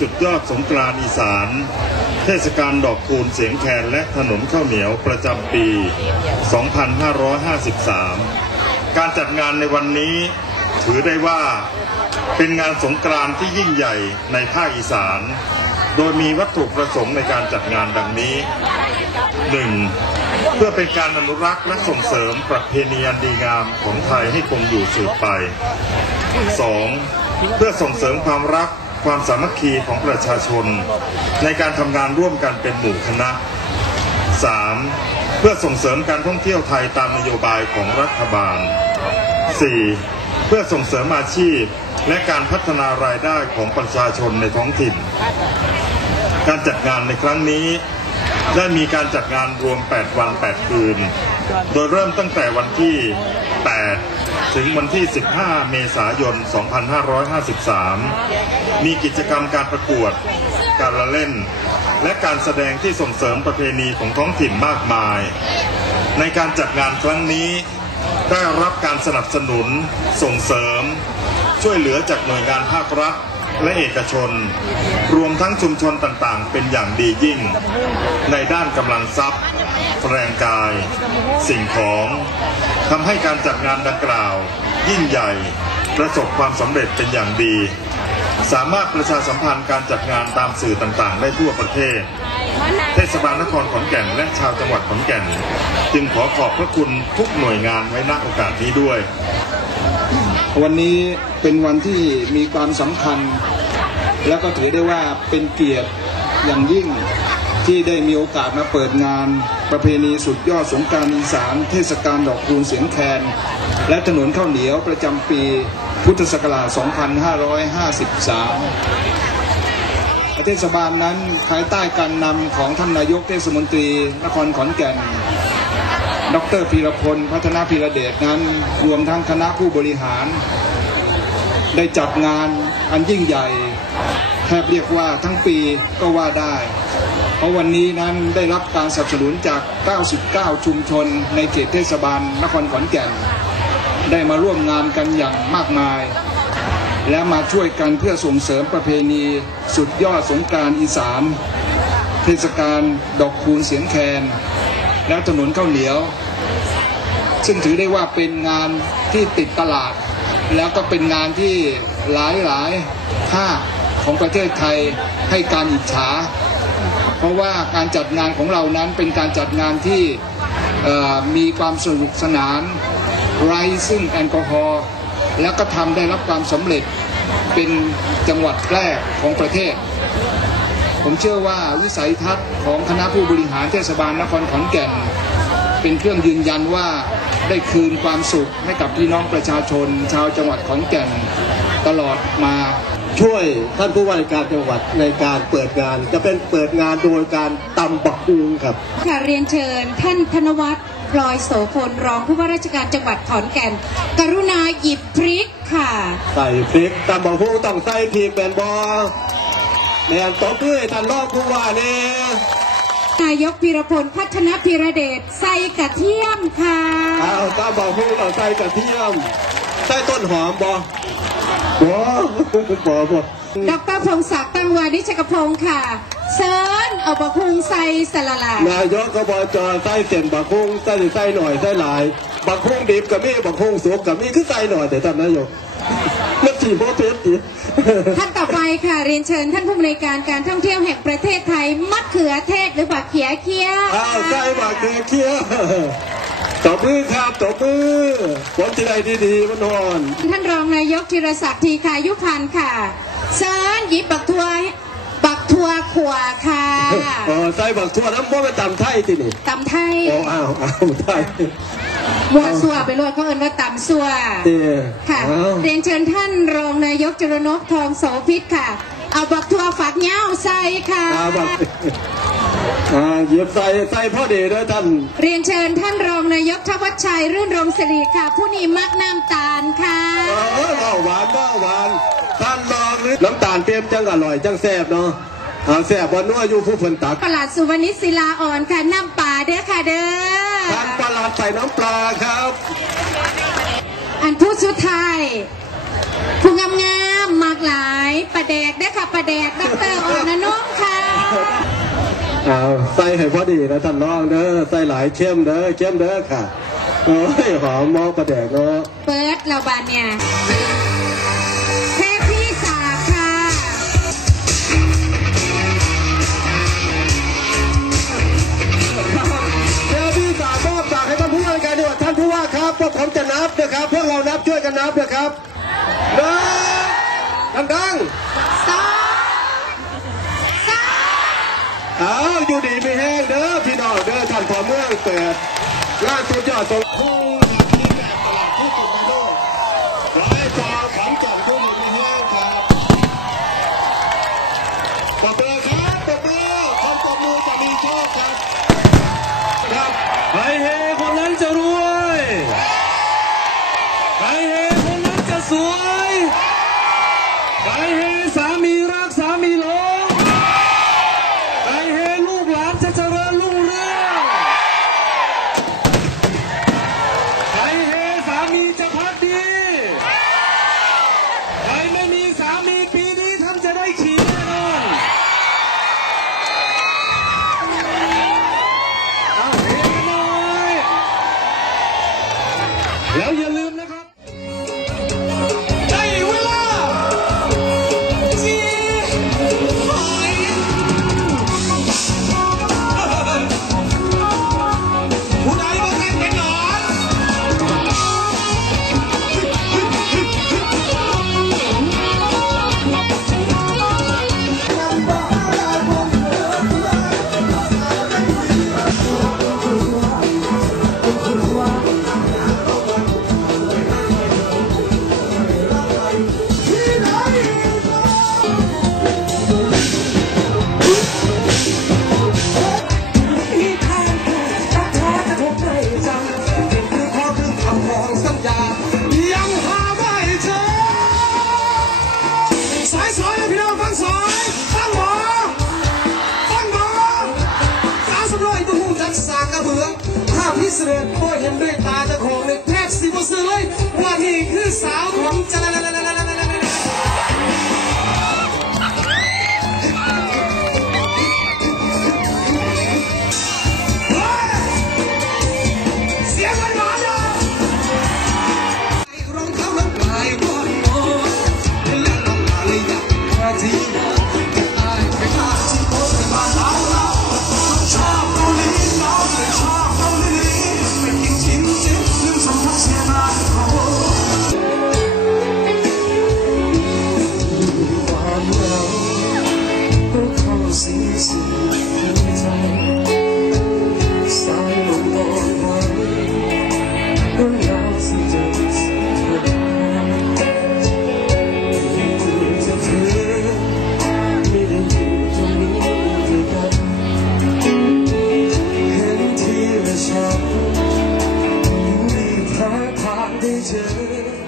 สุดยอดสงกรานต์อีสาน เทศกาลดอกคูณเสียงแคนและถนนข้าวเหนียวประจำปี 2553 การจัดงานในวันนี้ถือได้ว่าเป็นงานสงกรานต์ที่ยิ่งใหญ่ในภาคอีสาน โดยมีวัตถุประสงค์ในการจัดงานดังนี้ 1. เพื่อเป็นการอนุรักษ์และส่งเสริมประเพณีอันดีงามของไทยให้คงอยู่สืบไป 2. เพื่อส่งเสริมความรัก ความสามัคคีของประชาชน ในการทำงานร่วมกันเป็นหมู่คณะ 3. เพื่อส่งเสริมการท่องเที่ยวไทยตามนโยบายของรัฐบาล 4. เพื่อส่งเสริมอาชีพ และการพัฒนารายได้ของประชาชนในท้องถิ่น การจัดงานในครั้งนี้ ได้มีการจัดงานรวม 8 วัน 8 คืน โดยเริ่มตั้งแต่วันที่ 8 ถึงวันที่ 15 เมษายน 2553 มีกิจกรรมการประกวด การละเล่น และการแสดงที่ส่งเสริมประเพณีของท้องถิ่นมากมาย ในการจัดงานครั้งนี้ได้รับการสนับสนุน ส่งเสริม ช่วยเหลือจากหน่วยงานภาครัฐ และเอกชน รวมทั้งชุมชนต่างๆ เป็นอย่างดียิ่ง ในด้านกำลังทรัพย์ แรงกาย สิ่งของทำให้การจัดงานดังกล่าว ยิ่งใหญ่ ประสบความสำเร็จเป็นอย่างดี สามารถประชาสัมพันธ์การจัดงานตามสื่อต่างๆ ได้ทั่วประเทศ เทศบาลนครขอนแก่นและชาวจังหวัดขอนแก่น จึงขอขอบพระคุณทุกหน่วยงานไว้ณโอกาสนี้ด้วย วันนี้เป็นวันที่มีความสำคัญ แล้วก็ถือได้ว่าเป็นเกียรติอย่างยิ่งที่ได้มีโอกาสมาเปิดงาน ประเพณีสุดยอดสงการอีสานเทศกาลดอกคูณเสียงแคน และถนนข้าวเหนียวประจำปีพุทธศักราช 2553 เทศบาลนั้นภายใต้การนำของท่านนายกเทศมนตรีนครขอนแก่น ดรพีรพลพัฒนาพีระเดชนั้น รวมทั้งคณะผู้บริหาร ได้จัดงานอันยิ่งใหญ่แทบเรียกว่าทั้งปีก็ว่าได้ เพราะวันนี้นั้นได้รับการสนับสนุนจาก 99 ชุมชน ในเขตเทศบาลนครขอนแก่น ได้มาร่วมงานกันอย่างมากมาย และมาช่วยกันเพื่อส่งเสริมประเพณีสุดยอดสงกานต์อีสาน เทศกาลดอกคูณเสียงแคน และถนนข้าวเหนียว ซึ่งถือได้ว่าเป็นงานที่ติดตลาด แล้วก็เป็นงานที่หลายหลายๆภาคของประเทศไทยให้การอิจฉา เพราะว่าการจัดงานของเรานั้นเป็นการจัดงานที่มีความสนุกสนานไร้ซึ่งแอลกอฮอล์แล้วก็ทำได้รับความสำเร็จเป็นจังหวัดแรกของประเทศ ผมเชื่อว่าวิสัยทัศน์ของคณะผู้บริหารเทศบาลนครขอนแก่น เป็นเครื่องยืนยันว่าได้คืนความสุขให้กับพี่น้องประชาชน ชาวจังหวัดขอนแก่นตลอดมาช่วยท่านผู้ว่าราชการจังหวัดในการเปิดงาน จะเป็นเปิดงานโดยการตำบักอุงครับค่ะเรียนเชิญท่านธนวัฒน์พลอยโสพลรองผู้ว่าราชการจังหวัดขอนแก่น กรุณาหยิบพริกค่ะ ใส่พริกตำบักอุงต้องใส่พริกแมนบอ แมนตบด้วยท่านรองผู้ว่าเนี่ยนายกพีรพลพัฒนพีระเดชใส่กระเทียมค่ะเอาตำบักอุงต้องใส่กระเทียม ใส่ต้นหอมบอบอบอบอดรพงศักดิ์ตั้งวานิชกพงศ์ค่ะเซิร์นเอาบะพุงใส่สละลายนายกกบจใส่เส้นบักอุงใส่ใส่หน่อยใส่หลายบักอุงดิบกับมีบักอุงสุกกับมีคือใส่หน่อยแต่ท่านนายก จีโมเทสจีท่านต่อไปค่ะเรียนเชิญท่านผู้บริการการท่องเที่ยวแห่งประเทศไทยมะเขือเทศหรือบักเขียเคี้ยอ้าวใช่บักเกลือเคี้ยวตบมือครับตบมือผลที่ใดดีๆมันนอนท่านรองนายกธีรศักดิ์ทีคายุพันธ์ค่ะเชิญหยิบบักทัวร์ ทัวขวาค่ะอ๋อใส่บักทั่วน้ำมันไปตำไทยที่นี่ตำไทยอ๋ออ้าวอ้าวไทยวัวสัวไปรวดเขาเอินว่าตำสัวเตี้ยค่ะอ้าวเรียนเชิญท่านรองนายกจรนพทองโสพิษค่ะ เอาบักทัวฝักเหย้าใส่ค่ะอ้าวบักอ่าเหยียบใส่ใส่พ่อเดชด้วยท่าน เรียนเชิญท่านรองนายกทวัชชัยรื่นรมศิริค่ะ ผู้นี้มักน้ำตาลค่ะเออเบาหวานเบาหวานท่านลองหรือน้ำตาลเปรี้ยวจังอร่อยจังแซ่บเนาะ เอาแบบนัวอยู่ผู้เนตักปหลัดสุวรรณิศิลาอ่อนค่ะน้ำปลาเด้อค่ะเด้อ ทานปหลาดใส่น้ำปลาครับ อันผู้ชุดไทยผู้งามงามๆมากหลายประแดกเด้อค่ะประแดกดักเตอรอ่อนนนงค่ะ เอาใส่ให้พอดีนะท่านน้องเด้อใส่หลายเข้มเด้อเข้มเด้อค่ะโอ้ยหอมหมอกประแดกเนาะ เปิดเราบานเนี่ย ดีไม่แห้งเด้อพี่น้องเด้อท่านพ่อเมืองเปิดล่าสุดยอดสงคู่ที่แบบตลาดที่กุดมาโดร้อยจอขังจันทุ่มไม่แห้งครับปบเบอร์ครับปบเบอร์คนตบมือจะมีโชคครับครับไฮเฮคนนั้นจะรวยไฮเฮคนนั้นจะสวยไฮเฮสามีรักษา เสด็จพ่อเห็นด้วยตาเจ้าของในแทบสิบเสเลยว่านี่คือสาวของจาลาลาลาลา